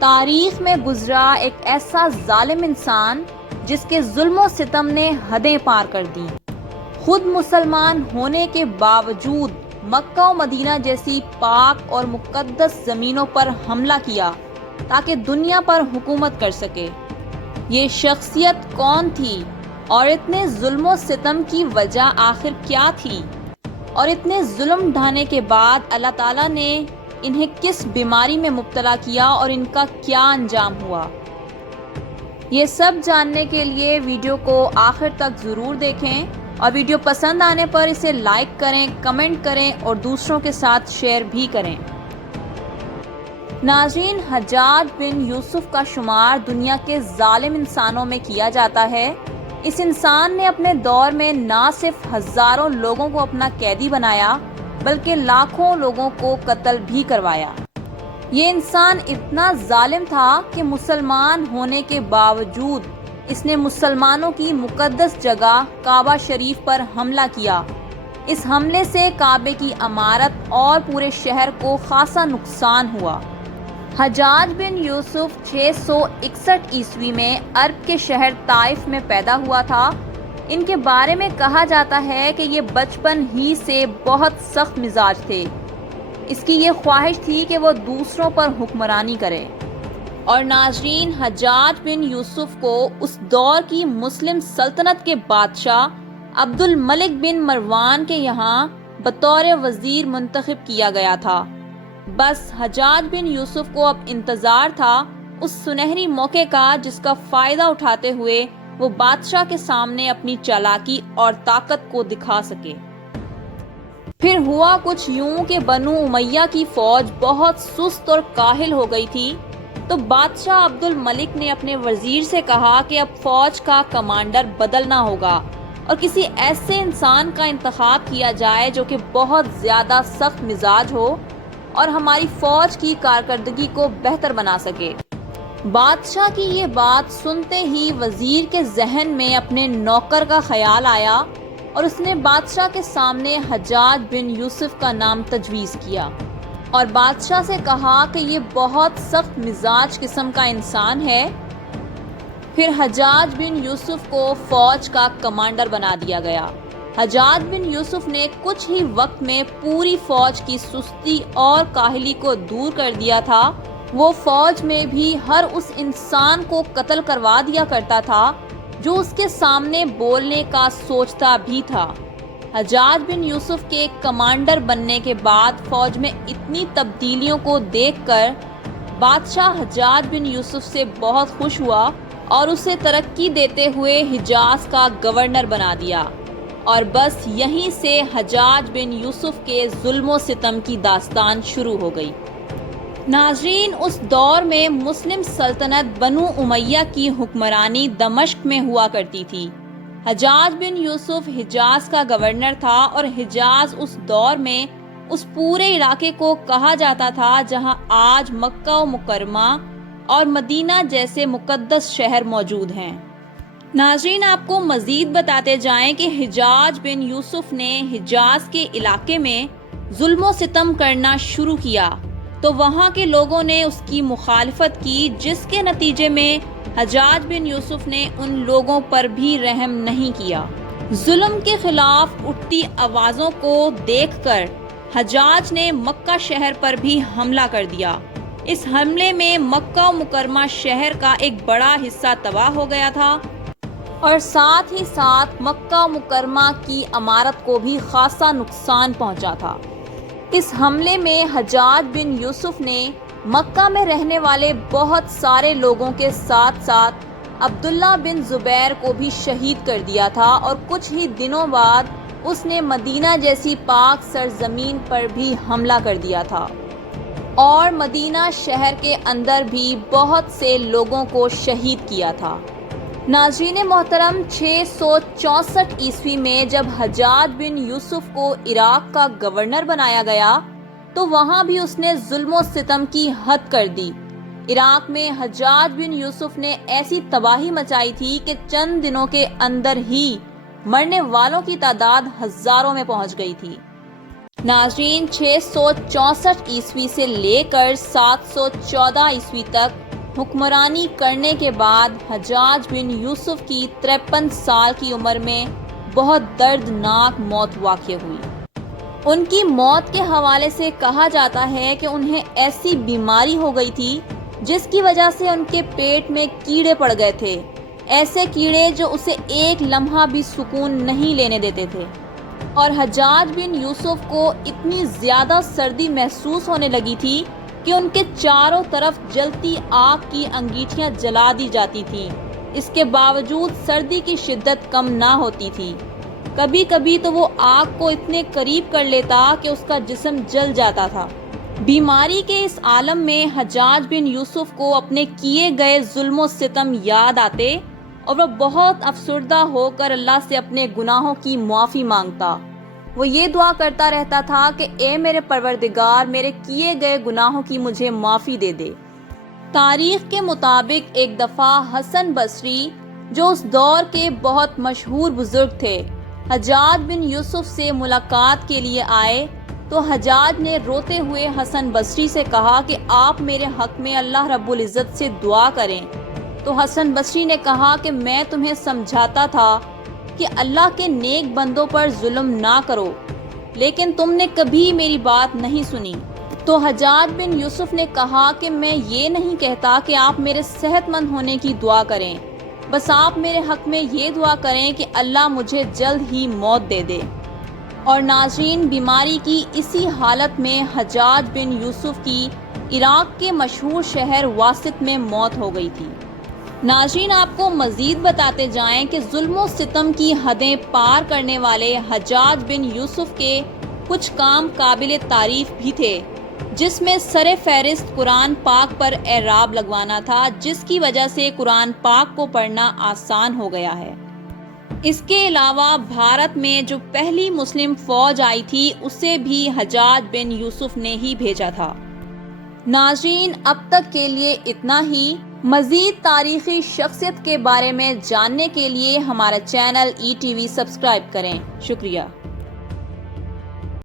تاریخ میں گزرا ایک ایسا ظالم انسان جس کے ظلم و ستم نے حدیں پار کر دیں۔ خود مسلمان ہونے کے باوجود مکہ و مدینہ جیسی پاک اور مقدس زمینوں پر حملہ کیا تاکہ دنیا پر حکومت کر سکے۔ یہ شخصیت کون تھی اور اتنے ظلم و ستم کی وجہ آخر کیا تھی، اور اتنے ظلم ڈھانے کے بعد اللہ تعالیٰ نے انہیں کس بیماری میں مبتلا کیا اور ان کا کیا انجام ہوا؟ یہ سب جاننے کے لیے ویڈیو کو آخر تک ضرور دیکھیں، اور ویڈیو پسند آنے پر اسے لائک کریں، کمنٹ کریں اور دوسروں کے ساتھ شیئر بھی کریں۔ ناظرین، حجاج بن یوسف کا شمار دنیا کے ظالم انسانوں میں کیا جاتا ہے۔ اس انسان نے اپنے دور میں نہ صرف ہزاروں لوگوں کو اپنا قیدی بنایا بلکہ لاکھوں لوگوں کو قتل بھی کروایا۔ یہ انسان اتنا ظالم تھا کہ مسلمان ہونے کے باوجود اس نے مسلمانوں کی مقدس جگہ کعبہ شریف پر حملہ کیا۔ اس حملے سے کعبے کی عمارت اور پورے شہر کو خاصا نقصان ہوا۔ حجاج بن یوسف 661 عیسوی میں عرب کے شہر طائف میں پیدا ہوا تھا۔ ان کے بارے میں کہا جاتا ہے کہ یہ بچپن ہی سے بہت سخت مزاج تھے۔ اس کی یہ خواہش تھی کہ وہ دوسروں پر حکمرانی کرے۔ اور ناظرین، حجاج بن یوسف کو اس دور کی مسلم سلطنت کے بادشاہ عبد الملک بن مروان کے یہاں بطور وزیر منتخب کیا گیا تھا۔ بس حجاج بن یوسف کو اب انتظار تھا اس سنہری موقع کا جس کا فائدہ اٹھاتے ہوئے وہ بادشاہ کے سامنے اپنی چالاکی اور طاقت کو دکھا سکے۔ پھر ہوا کچھ یوں کہ بنو امیہ کی فوج بہت سست اور کاہل ہو گئی تھی، تو بادشاہ عبد الملک نے اپنے وزیر سے کہا کہ اب فوج کا کمانڈر بدلنا ہوگا اور کسی ایسے انسان کا انتخاب کیا جائے جو کہ بہت زیادہ سخت مزاج ہو اور ہماری فوج کی کارکردگی کو بہتر بنا سکے۔ بادشاہ کی یہ بات سنتے ہی وزیر کے ذہن میں اپنے نوکر کا خیال آیا اور اس نے بادشاہ کے سامنے حجاج بن یوسف کا نام تجویز کیا اور بادشاہ سے کہا کہ یہ بہت سخت مزاج قسم کا انسان ہے۔ پھر حجاج بن یوسف کو فوج کا کمانڈر بنا دیا گیا۔ حجاج بن یوسف نے کچھ ہی وقت میں پوری فوج کی سستی اور کاہلی کو دور کر دیا تھا۔ وہ فوج میں بھی ہر اس انسان کو قتل کروا دیا کرتا تھا جو اس کے سامنے بولنے کا سوچتا بھی تھا۔ حجاج بن یوسف کے کمانڈر بننے کے بعد فوج میں اتنی تبدیلیوں کو دیکھ کر بادشاہ حجاج بن یوسف سے بہت خوش ہوا اور اسے ترقی دیتے ہوئے حجاز کا گورنر بنا دیا۔ اور بس یہیں سے حجاج بن یوسف کے ظلم و ستم کی داستان شروع ہو گئی۔ ناظرین، اس دور میں مسلم سلطنت بنو امیہ کی حکمرانی دمشق میں ہوا کرتی تھی۔ حجاج بن یوسف حجاز کا گورنر تھا اور حجاز اس دور میں اس پورے علاقے کو کہا جاتا تھا جہاں آج مکہ و مکرمہ اور مدینہ جیسے مقدس شہر موجود ہیں۔ ناظرین، آپ کو مزید بتاتے جائیں کہ حجاج بن یوسف نے حجاز کے علاقے میں ظلم و ستم کرنا شروع کیا تو وہاں کے لوگوں نے اس کی مخالفت کی، جس کے نتیجے میں حجاج بن یوسف نے ان لوگوں پر بھی رحم نہیں کیا۔ ظلم کے خلاف اٹھتی آوازوں کو دیکھ کر حجاج نے مکہ شہر پر بھی حملہ کر دیا۔ اس حملے میں مکہ و مکرمہ شہر کا ایک بڑا حصہ تباہ ہو گیا تھا اور ساتھ ہی ساتھ مکہ و مکرمہ کی عمارت کو بھی خاصا نقصان پہنچا تھا۔ اس حملے میں حجاج بن یوسف نے مکہ میں رہنے والے بہت سارے لوگوں کے ساتھ ساتھ عبداللہ بن زبیر کو بھی شہید کر دیا تھا، اور کچھ ہی دنوں بعد اس نے مدینہ جیسی پاک سرزمین پر بھی حملہ کر دیا تھا اور مدینہ شہر کے اندر بھی بہت سے لوگوں کو شہید کیا تھا۔ ناظرین محترم، 664 عیسوی میں جب حجاج بن یوسف کو عراق کا گورنر بنایا گیا تو وہاں بھی اس نے ظلم و ستم کی حد کر دی۔ عراق میں حجاج بن یوسف نے ایسی تباہی مچائی تھی کہ چند دنوں کے اندر ہی مرنے والوں کی تعداد ہزاروں میں پہنچ گئی تھی۔ ناظرین، 664 عیسوی سے لے کر 714 عیسوی تک حکمرانی کرنے کے بعد حجاج بن یوسف کی 53 سال کی عمر میں بہت دردناک موت واقع ہوئی۔ ان کی موت کے حوالے سے کہا جاتا ہے کہ انہیں ایسی بیماری ہو گئی تھی جس کی وجہ سے ان کے پیٹ میں کیڑے پڑ گئے تھے، ایسے کیڑے جو اسے ایک لمحہ بھی سکون نہیں لینے دیتے تھے، اور حجاج بن یوسف کو اتنی زیادہ سردی محسوس ہونے لگی تھی کہ ان کے چاروں طرف جلتی آگ کی انگیٹھیاں جلا دی جاتی تھیں۔ اس کے باوجود سردی کی شدت کم نہ ہوتی تھی، کبھی کبھی تو وہ آگ کو اتنے قریب کر لیتا کہ اس کا جسم جل جاتا تھا۔ بیماری کے اس عالم میں حجاج بن یوسف کو اپنے کیے گئے ظلم و ستم یاد آتے اور وہ بہت افسردہ ہو کر اللہ سے اپنے گناہوں کی معافی مانگتا۔ وہ یہ دعا کرتا رہتا تھا کہ اے میرے پروردگار، میرے کیے گئے گناہوں کی مجھے معافی دے دے۔ تاریخ کے مطابق ایک دفعہ حسن بصری، جو اس دور کے بہت مشہور بزرگ تھے، حجاج بن یوسف سے ملاقات کے لیے آئے تو حجاج نے روتے ہوئے حسن بصری سے کہا کہ آپ میرے حق میں اللہ رب العزت سے دعا کریں۔ تو حسن بصری نے کہا کہ میں تمہیں سمجھاتا تھا کہ اللہ کے نیک بندوں پر ظلم نہ کرو، لیکن تم نے کبھی میری بات نہیں سنی۔ تو حجاج بن یوسف نے کہا کہ میں یہ نہیں کہتا کہ آپ میرے صحت مند ہونے کی دعا کریں، بس آپ میرے حق میں یہ دعا کریں کہ اللہ مجھے جلد ہی موت دے دے۔ اور ناظرین، بیماری کی اسی حالت میں حجاج بن یوسف کی عراق کے مشہور شہر واسط میں موت ہو گئی تھی۔ ناظرین، آپ کو مزید بتاتے جائیں کہ ظلم و ستم کی حدیں پار کرنے والے حجاج بن یوسف کے کچھ کام قابل تعریف بھی تھے، جس میں سر فہرست قرآن پاک پر اعراب لگوانا تھا، جس کی وجہ سے قرآن پاک کو پڑھنا آسان ہو گیا ہے۔ اس کے علاوہ بھارت میں جو پہلی مسلم فوج آئی تھی، اسے بھی حجاج بن یوسف نے ہی بھیجا تھا۔ ناظرین، اب تک کے لیے اتنا ہی۔ مزید تاریخی شخصیت کے بارے میں جاننے کے لیے ہمارا چینل ETV سبسکرائب کریں۔ شکریہ۔